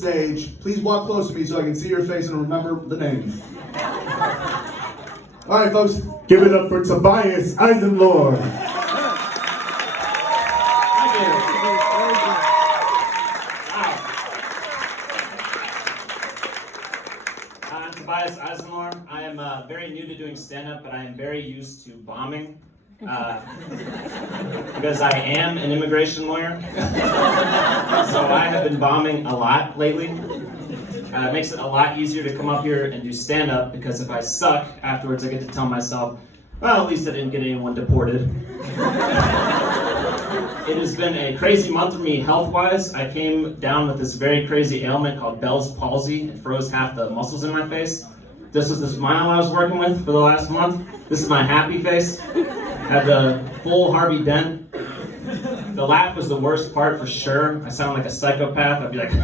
stage. Please walk close to me so I can see your face and remember the name. All right, folks, give it up for Tobias Eisenlohr. Thank you. I'm Tobias Eisenlohr. I am very new to doing stand-up, but I am very used to bombing. Because I am an immigration lawyer. So I have been bombing a lot lately. It makes it a lot easier to come up here and do stand-up, because if I suck, afterwards I get to tell myself, well, at least I didn't get anyone deported. It has been a crazy month for me health-wise. I came down with this very crazy ailment called Bell's palsy. It froze half the muscles in my face. This was the smile I was working with for the last month. This is my happy face. Had the full Harvey Dent. The laugh was the worst part for sure. I sound like a psychopath. I'd be like,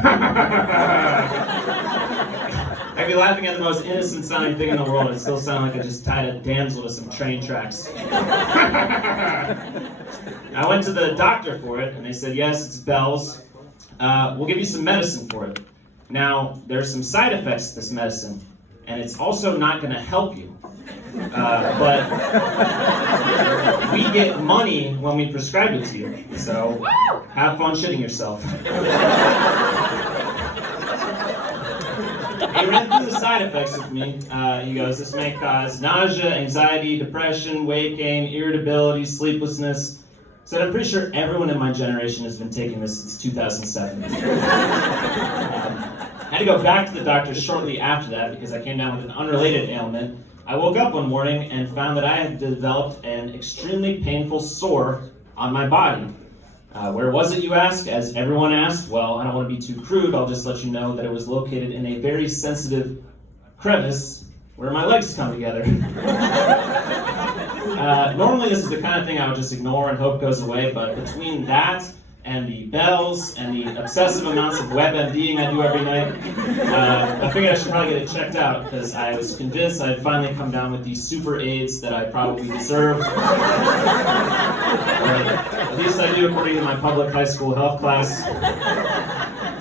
I'd be laughing at the most innocent sounding thing in the world. It still sound like I just tied a damsel to some train tracks. I went to the doctor for it, and they said, yes, it's Bell's. We'll give you some medicine for it. Now, there's some side effects to this medicine, and it's also not going to help you. But we get money when we prescribe it to you, so have fun shitting yourself. He ran through the side effects with me. He goes, this may cause nausea, anxiety, depression, weight gain, irritability, sleeplessness. So I'm pretty sure everyone in my generation has been taking this since 2007. I had to go back to the doctor shortly after that because I came down with an unrelated ailment. I woke up one morning and found that I had developed an extremely painful sore on my body. Where was it, you ask? As everyone asked, well, I don't want to be too crude, I'll just let you know that it was located in a very sensitive crevice where my legs come together. Normally this is the kind of thing I would just ignore and hope goes away, but between that and the bells and the obsessive amounts of WebMDing I do every night, I figured I should probably get it checked out because I was convinced I had finally come down with these super AIDS that I probably deserve. At least I do according to my public high school health class.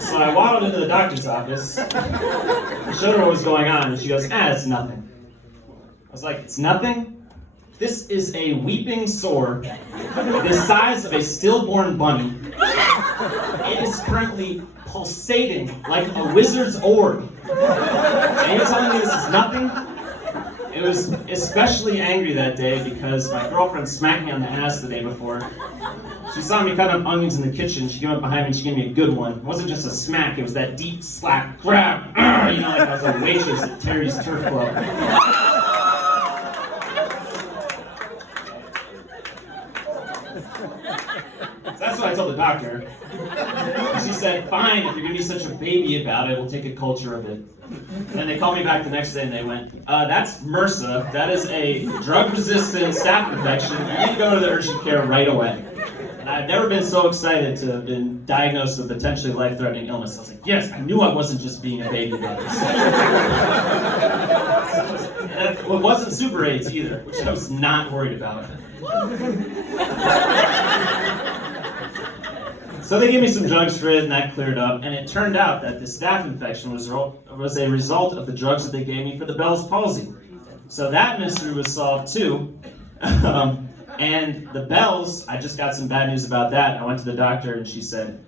So I waddled into the doctor's office, showed her what was going on, and she goes, it's nothing. I was like, it's nothing? This is a weeping sore the size of a stillborn bunny. It is currently pulsating like a wizard's orb. And you're telling me this is nothing? I was especially angry that day because my girlfriend smacked me on the ass the day before. She saw me cut up onions in the kitchen. She came up behind me and she gave me a good one. It wasn't just a smack, it was that deep slap, grab, you know, like I was a waitress at Terry's Turf Club. That's what I told the doctor. And she said, fine, if you're going to be such a baby about it, we'll take a culture of it. And they called me back the next day and they went, that's MRSA. That is a drug-resistant staph infection. You need to go to the urgent care right away. And I've never been so excited to have been diagnosed with potentially life-threatening illness. I was like, yes, I knew I wasn't just being a baby about this. And it wasn't super AIDS either, which I was not worried about. So they gave me some drugs for it, and that cleared up. And it turned out that the staph infection was a result of the drugs that they gave me for the Bell's palsy. So that mystery was solved too. And the bells, I just got some bad news about that. I went to the doctor, and she said,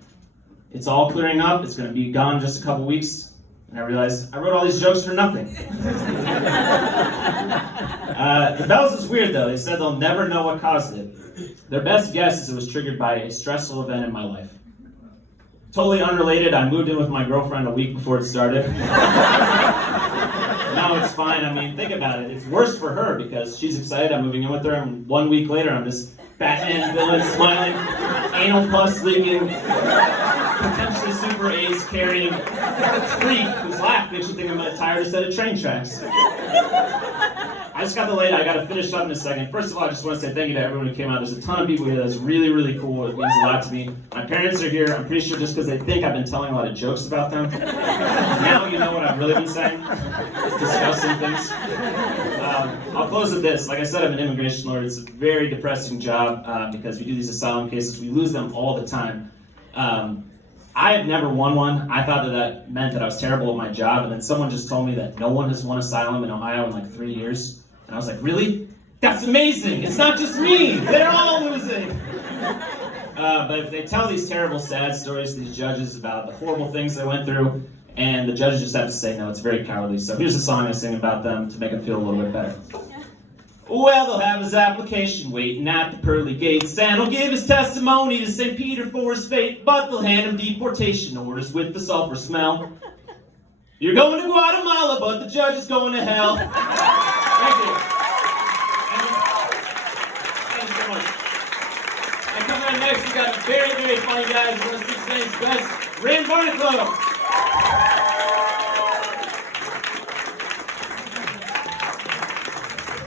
it's all clearing up. It's going to be gone in just a couple weeks. And I realized I wrote all these jokes for nothing. The bells is weird though. They said they'll never know what caused it. Their best guess is it was triggered by a stressful event in my life. Totally unrelated, I moved in with my girlfriend a week before it started. Now it's fine. I mean, think about it. It's worse for her because she's excited I'm moving in with her, and 1 week later I'm this Batman villain smiling, anal pus leaking, potentially super AIDS carrying freak whose laugh makes you think I'm going to tie her to a set of train tracks. I just got the late. I got to finish up in a second. First of all, I just want to say thank you to everyone who came out. There's a ton of people here. That's really, really cool. It means a lot to me. My parents are here. I'm pretty sure just because they think I've been telling a lot of jokes about them. Now you know what I've really been saying. It's discussing things. I'll close with this. Like I said, I'm an immigration lawyer. It's a very depressing job because we do these asylum cases. We lose them all the time. I have never won one. I thought that meant that I was terrible at my job, and then someone just told me that no one has won asylum in Ohio in like 3 years. And I was like, really? That's amazing! It's not just me! They're all losing! But if they tell these terrible, sad stories to these judges about the horrible things they went through, and the judges just have to say, no, it's very cowardly. So here's a song I sing about them to make them feel a little bit better. Well, they'll have his application waiting at the pearly gates, and he'll give his testimony to St. Peter for his fate, but they'll hand him deportation orders with the sulfur smell. You're going to Guatemala, but the judge is going to hell. Thank you. Thank you so much. And coming on next, we got very, very funny guys. One of Cincinnati's best, Rand Barnacle.